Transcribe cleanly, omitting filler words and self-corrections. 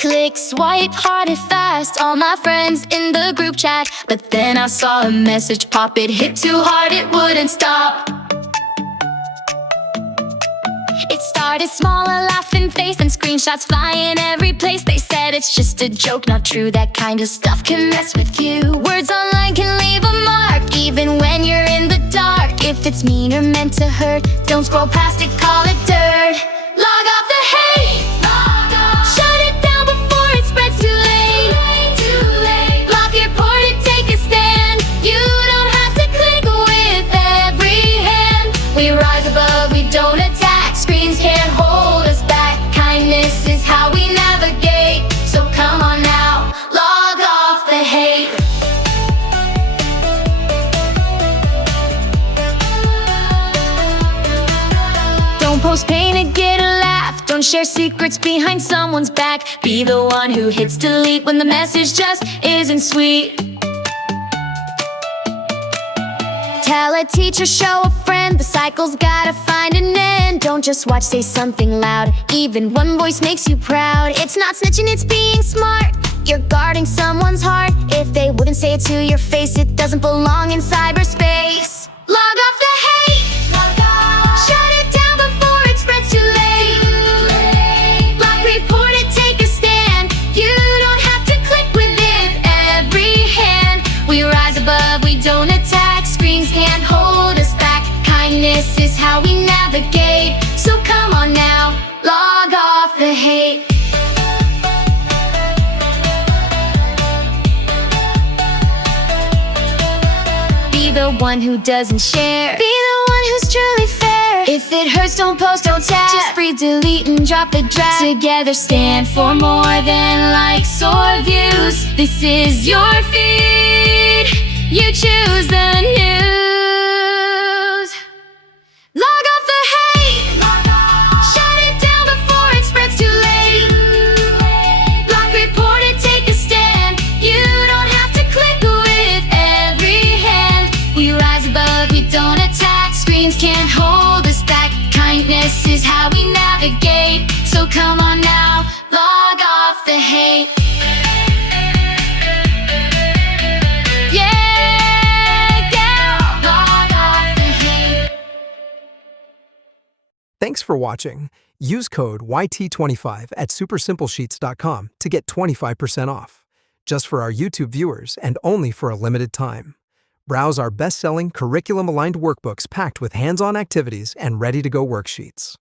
Click, swipe, hard and fast, all my friends in the group chat. But then I saw a message pop, it hit too hard, it wouldn't stop. It started small, a laughing face and screenshots flying every place. They said it's just a joke, not true, that kind of stuff can mess with you. Words online can leave a mark, even when you're in the dark. If it's mean or meant to hurt, don't scroll past it, call it dirt. Log off the hate, shut it down before it spreads too late. Block your port and take a stand. You don't have to click with every hand. We rise above, we don't attack. Screens can't hold us back. Kindness is how we navigate. So come on now, log off the hate. Don't post pain to get a laugh. Don't share secrets behind someone's back. Be the one who hits delete when the message just isn't sweet. Tell a teacher, show a friend, the cycle's gotta find an end. Don't just watch, say something loud. Even one voice makes you proud. It's not snitching, it's being smart. You're guarding someone's heart. If they wouldn't say it to your face, it doesn't belong in cyberspace. Log off the hate, shut it down before it spreads too late. Block, report it, take a stand. You don't have to click with it every hand. We rise above, we don't attack. Screens can't hold us back. Kindness is how we navigate. So come on now, log off the hate. Be the one who doesn't share. Be the one who's truly fair. If it hurts, don't post, don't tap. Just breathe, delete, and drop a drag. Together stand for more than likes or views. This is your feed. You choose the news. Log off the hate. Shut it down before it spreads too late. Block, report it, take a stand. You don't have to click with every hand. We rise above, we don't attack. Screens can't hold us back. Kindness is how we navigate. So come on now, log off the hate. Thanks for watching. Use code YT25 at supersimplesheets.com to get 25% off. Just for our YouTube viewers and only for a limited time. Browse our best-selling curriculum-aligned workbooks packed with hands-on activities and ready-to-go worksheets.